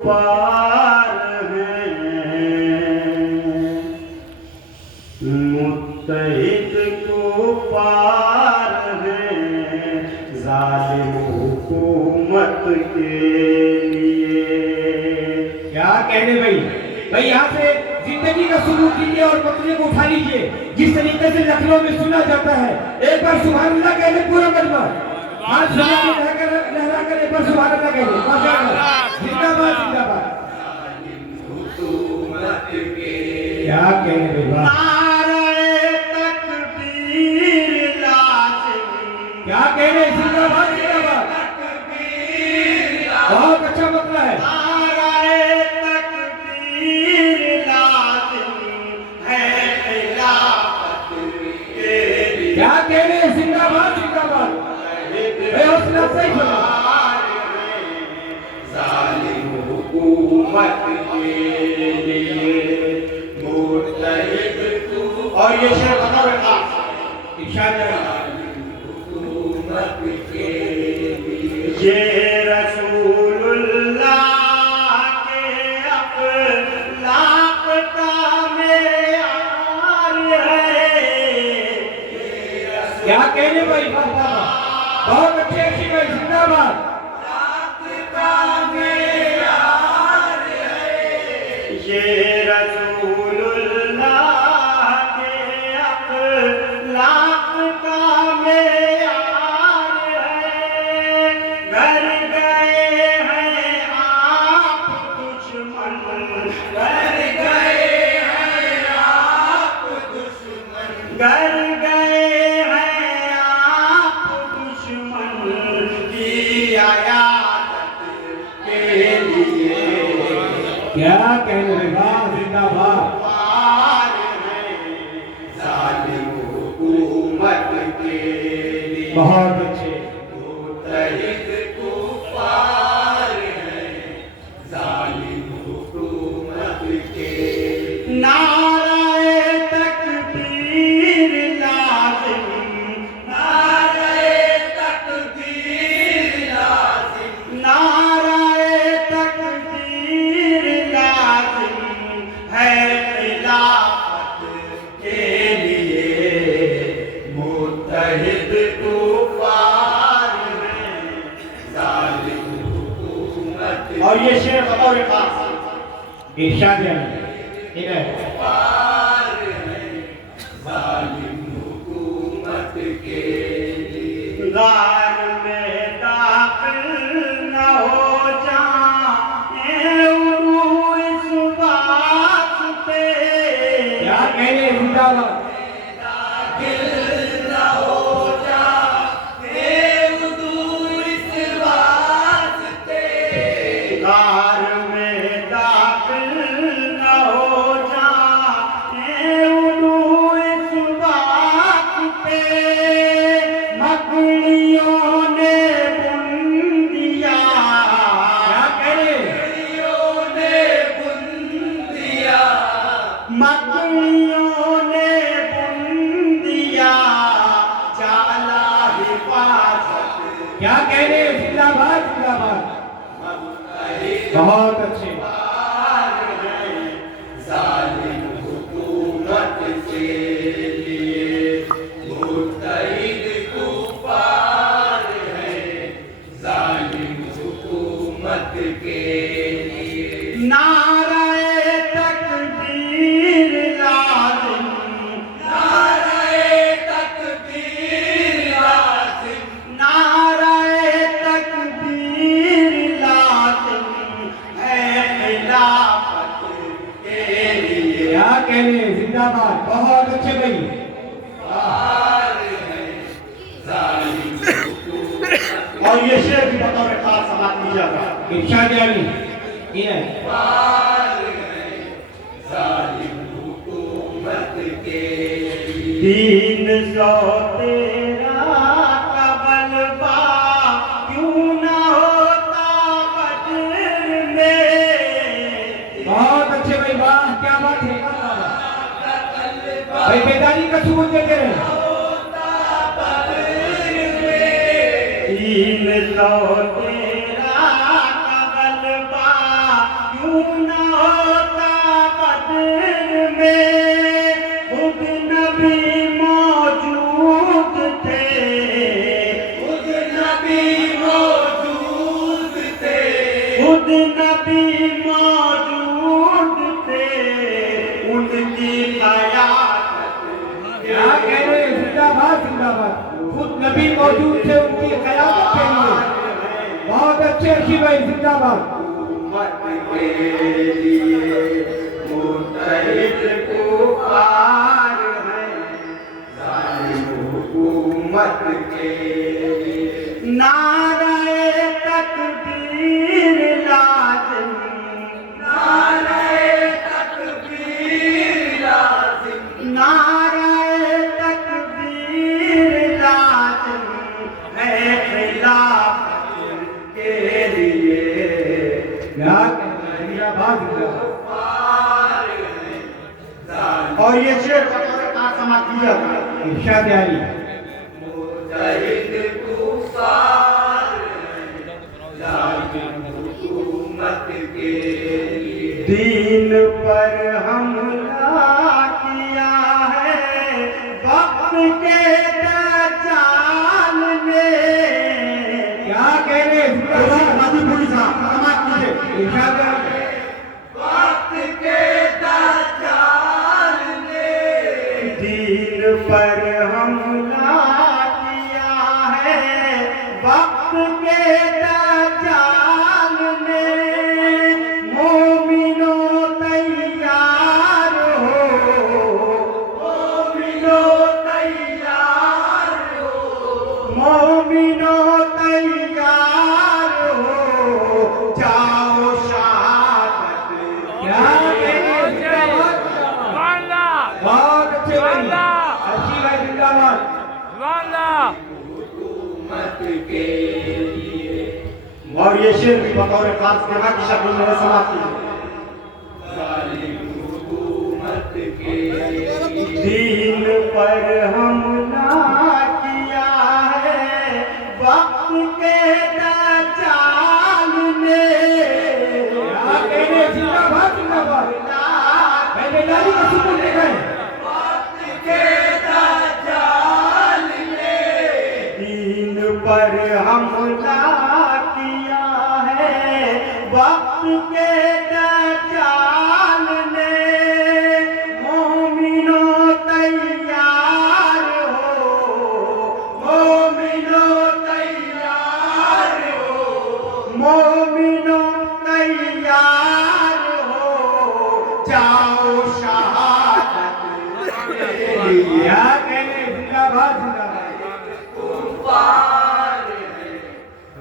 पार है मुत्तहिद को पार है जालिम हुकूमत के लिए। क्या कहने भाई यहाँ से जिंदगी का शुरू कीजिए और मसले को उठा लीजिए जिस तरीके से लखनऊ में सुना जाता है। एक बार सुभान अल्लाह कहने पूरा मजमा हाथ लहरा कर एक बार सुभान अल्लाह कहने। माशाअल्लाह, जिंदाबाद जिंदाबाद। क्या कहने नारे तकबीर लाज़िम। क्या कहने जिंदाबाद जिंदाबाद। बहुत अच्छा मतलब है। नारे तकबीर लाज़िम है खिलाफत के लिए। क्या कहने जिंदाबाद जिंदाबाद। हौसला सही बोला। जालिम हुकूमत के लिए मुत्तहिद को। और ये शेर बताओ बेटा इरशाद हुकूमत के लिए। ये रसूलुल्लाह के अखलाक का मेयार है। क्या कहने भाई बहुत अच्छी अच्छी भाई जिंदाबाद। ये रसूलुल्लाह के अखलाक का मेयार है। घर गए हैं आप दुश्मन, घर गए हैं आप दुश्मन, घर गए हैं आप दुश्मन की आयात के लिए। क्या कहने जिंदाबाद। पार है जालिम हुकूमत के लिए। बहुत अच्छे। मुत्तहिद को पार है जालिम हुकूमत के। नारे तकबीर लाज़िम, नारे तकबीर लाज़िम, नारे तकबीर लाज़िम है खिलाफत के लिए। मुत्तहिद को पार है जालिम हुकूमत। और ये शेर बताओ ये खास इरशाद है पार है जालिम हुकूमत के लिए। गार में दाखिल न हो जाए उरू इस वास्ते। क्या कहने जिंदाबाद। दाखिल न हो जाए उरू इस वास्ते। गार में दाखिल न हो जाए उरू इस वास्ते। मकड़ियों ने बुन दिया। क्या कहने मकड़ियों ने बुन दिया। मकड़ियों ने बुन दिया जाला हिफाजत। क्या कहने जिंदाबाद जिंदाबाद। बहुत अच्छे। जालिम हुकूमत के लिए मुत्तहिद को पार है जालिम हुकूमत के लिए। नारे तकबीर लाज़िम, नारे तकबीर लाज़िम, नारे तकबीर लाज़िम है खिलाफत के लिए। क्या कहने जिंदाबाद। बहुत अच्छे भाई। पार है जालिम हुकूमत। और ये शेर भी बताओ रे खास समाप्त कीजिएगा। इरशाद ये पार है जालिम हुकूमत के लिए। 313 का बलवा क्यों न होता बदर में। बहुत अच्छे भाई वाह क्या बात है। भाई बेदारी का सबूत देते रहे। 313 का गलबा क्यों न होता बदर में खुद नबी मौजूद थे, खुद नबी मौजूद थे, खुद नबी मौजूद थे, उनकी क़यादत क्या कह रहे हैं? जिंदाबाद जिंदाबाद। खुद नबी मौजूद थे उनकी क़यादत के लिए। बहुत अच्छे अर्शी भाई, जिंदाबाद। हुकूमत के लिए मुत्तहिद कुफार हैं, जालिम हुकूमत के लिए नारे तकबीर लाजिम, नारे तकबीर लाजिम, नारे तकबीर लाजिम है खिलाफत के लिए। क्या कह रहे हैं? जिंदाबाद जिंदाबाद। और ये शेर कहाँ समाप्त किया? इरशाद आली। मुजाहिद कुफार जालिम हुकूमत के लिए दीन पर हमला किया है वक्त के दज्जाल ने। क्या कह रहे हैं? जिंदाबाद। मधुपुरी साहब समाप्त कीजिए। इरशाद आली। वक्त के दज्जाल ने दीन पर हमला किया है वक्त के दज्जाल ने। मोमिनों तैयार हो, मोमिनों तैयार हो, मोमिनों तैयार हो, जाओ शहादत क्या कह रहे हैं? जिंदाबाद। बहुत अच्छे भाई, अर्शी भाई जिंदाबाद। हुकूमत के लिए। और ये शेर भी बतौर खास कहना की शक्ल में समाप्त की। जालिम हुकूमत के लिए दीन पर हमला किया है वक्त के दज्जाल ने। क्या कह रहे हैं? जिंदाबाद जिंदाबाद। मैंने नारी का सुकून देखा है। वक्त के दज्जाल ने दीन पर हमला किया है वक्त के दज्जाल ने। मोमिनों तैयार हो, मोमिनों तैयार हो, मोमिनों तैयार हो, जाओ शहादत के लिए। क्या कह रहे हैं? जिंदाबाद जिंदाबाद। कुफार हैं,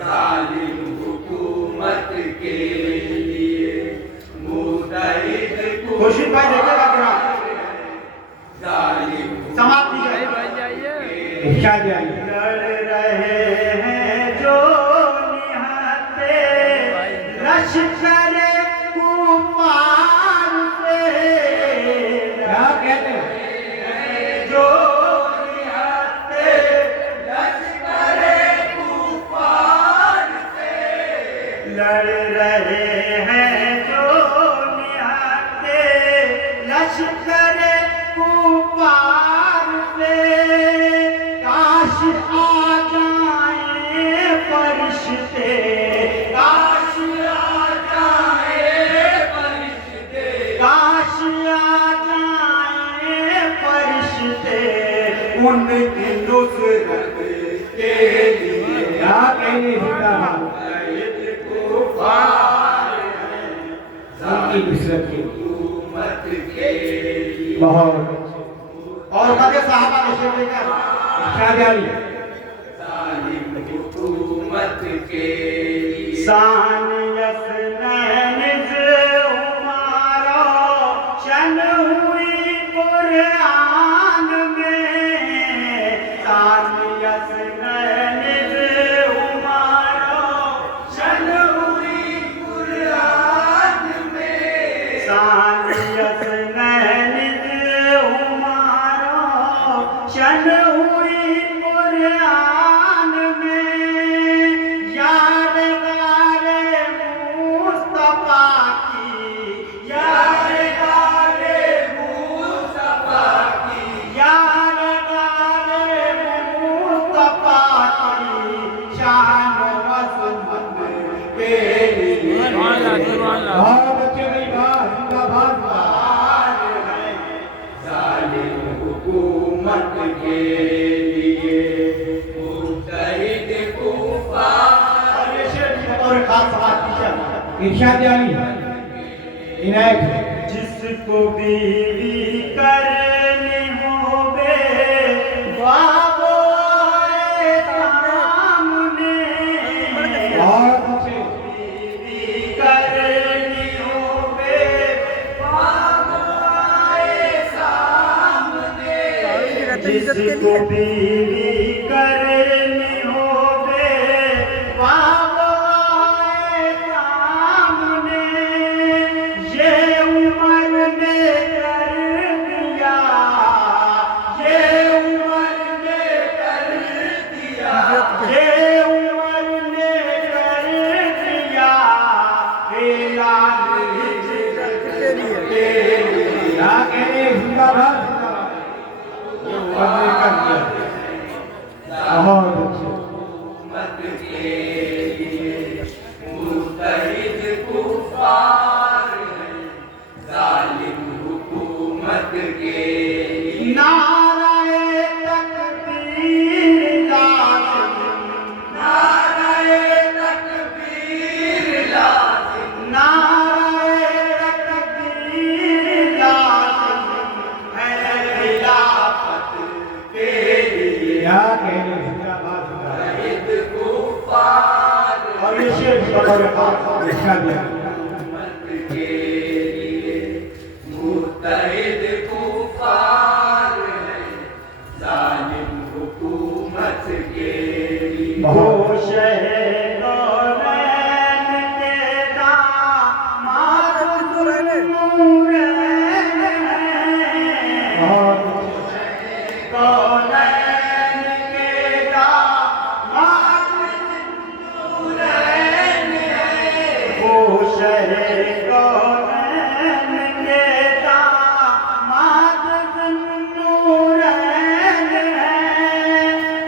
जालिम हुकूमत के लिए मुत्तहिद खुर्शीद भाई देखेगा क्या? जालिम समाप्त कीजिए। इरशाद आली। लड़ रहे हैं जो निहत्ते लश्कर कुफार से। क्या कहते हैं? जो निहत्ते लश्कर कुफार से लड़ रहे हैं जो निहत्ते लश्कर कुफार से। काश आ जाए फरिश्ते, काश आ जाए फरिश्ते, काश आ जाए फरिश्ते उनकी नुसरत के लिए। क्या कह रहे हैं? जिंदाबाद। कुफार उनकी नुसरत के लिए। हुकूमत के लिए। बहुत अच्छे। और बड़े साहबा के शेर लेकर इरशाद आली। जालिम हुकूमत के लिए। सानियत नैनिज़ उमारा शन हुई कुरान में। सानियत नैनिज़ उमारा शन हुई कुरान में। सानियत नैनिज़ उमारा शन हुई कुरान में। यादगार इरशाद जानी इनायत जिसको बीवी करनी हो बे बाबो आए सामने बहुत अच्छे बीवी करनी हो बे बाबो आए सामने जिसको बीवी करनी हो बे बाबो आए सामने ये उम्र में कर दिया ये उम्र में कर दिया ये उम्र में कर दिया ऐलान हिजरत के लिए क्या कह रहे हैं जिंदाबाद बंदे कर दिया बहुत अच्छे नाराए तकबीर लाज़िम नाराए तकबीर लाज़िम नाराए तकबीर लाज़िम है खिलाफत के लिए क्या कह रहे हैं जिंदाबाद और ये शेर भी बतौर खास इरशाद जानी मुत्तहिद कुफार है जालिम हुकूमत के लिए वो शहदौलैन के दामाद ज़ुल्नूरैन हैं। बहुत दौलैन के दामाद ज़ुल्नूरैन हैं। वो शहदौलैन के दामाद ज़ुल्नूरैन हैं।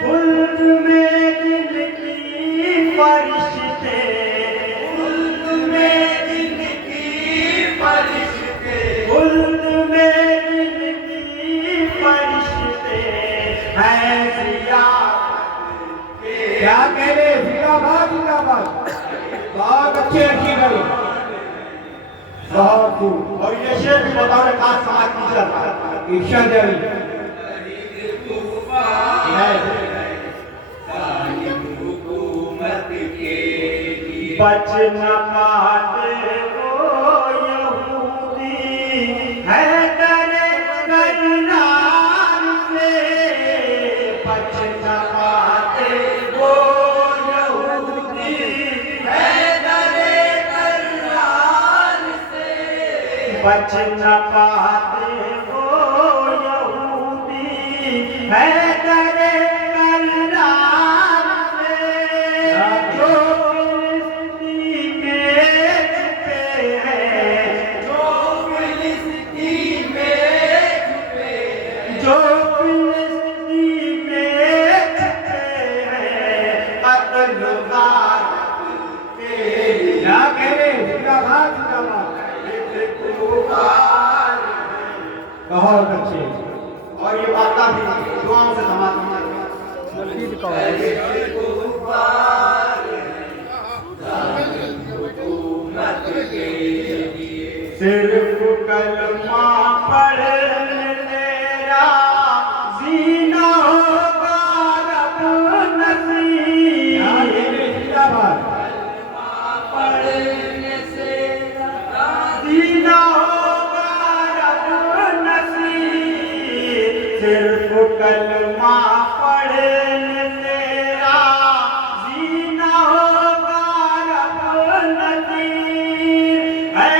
खुल्द में जिनकी फरिश्ते खुल्द में जिनकी फरिश्ते खुल्द में जिनकी फरिश्ते हैं ज़ियाफ़त के क्या कह रहे हैं जिंदाबाद जिंदाबाद बहुत अच्छे रखिए भाई बहुत खूब और ये शेर भी बतौर खास समाज की जाता है इरशाद जानी जालिम हुकूमत के लिए बच न पाते वो यहूदी है तेरे करार से बच न पाते वो यहूदी है तेरे करार से बच न पाते वो यहूदी है तेरे करार से जो फिलिस्तीन में छुपे हैं जो फिलिस्तीन में छुपे हैं जो फिलिस्तीन में छुपे हैं अतलगार के लिए क्या कह रहे हैं जिंदाबाद जिंदाबाद बहुत अच्छे और ये वार्ता भी दुआओं से समाप्त सिर्फ कलमा पढ़ने तेरा जीना होगा रब नसीब क्या कह रहे हैं जिंदाबाद पढ़ने से जीना होगा रब नसीब सिर्फ कलमा पढ़ने तेरा जीना होगा रब नसीब है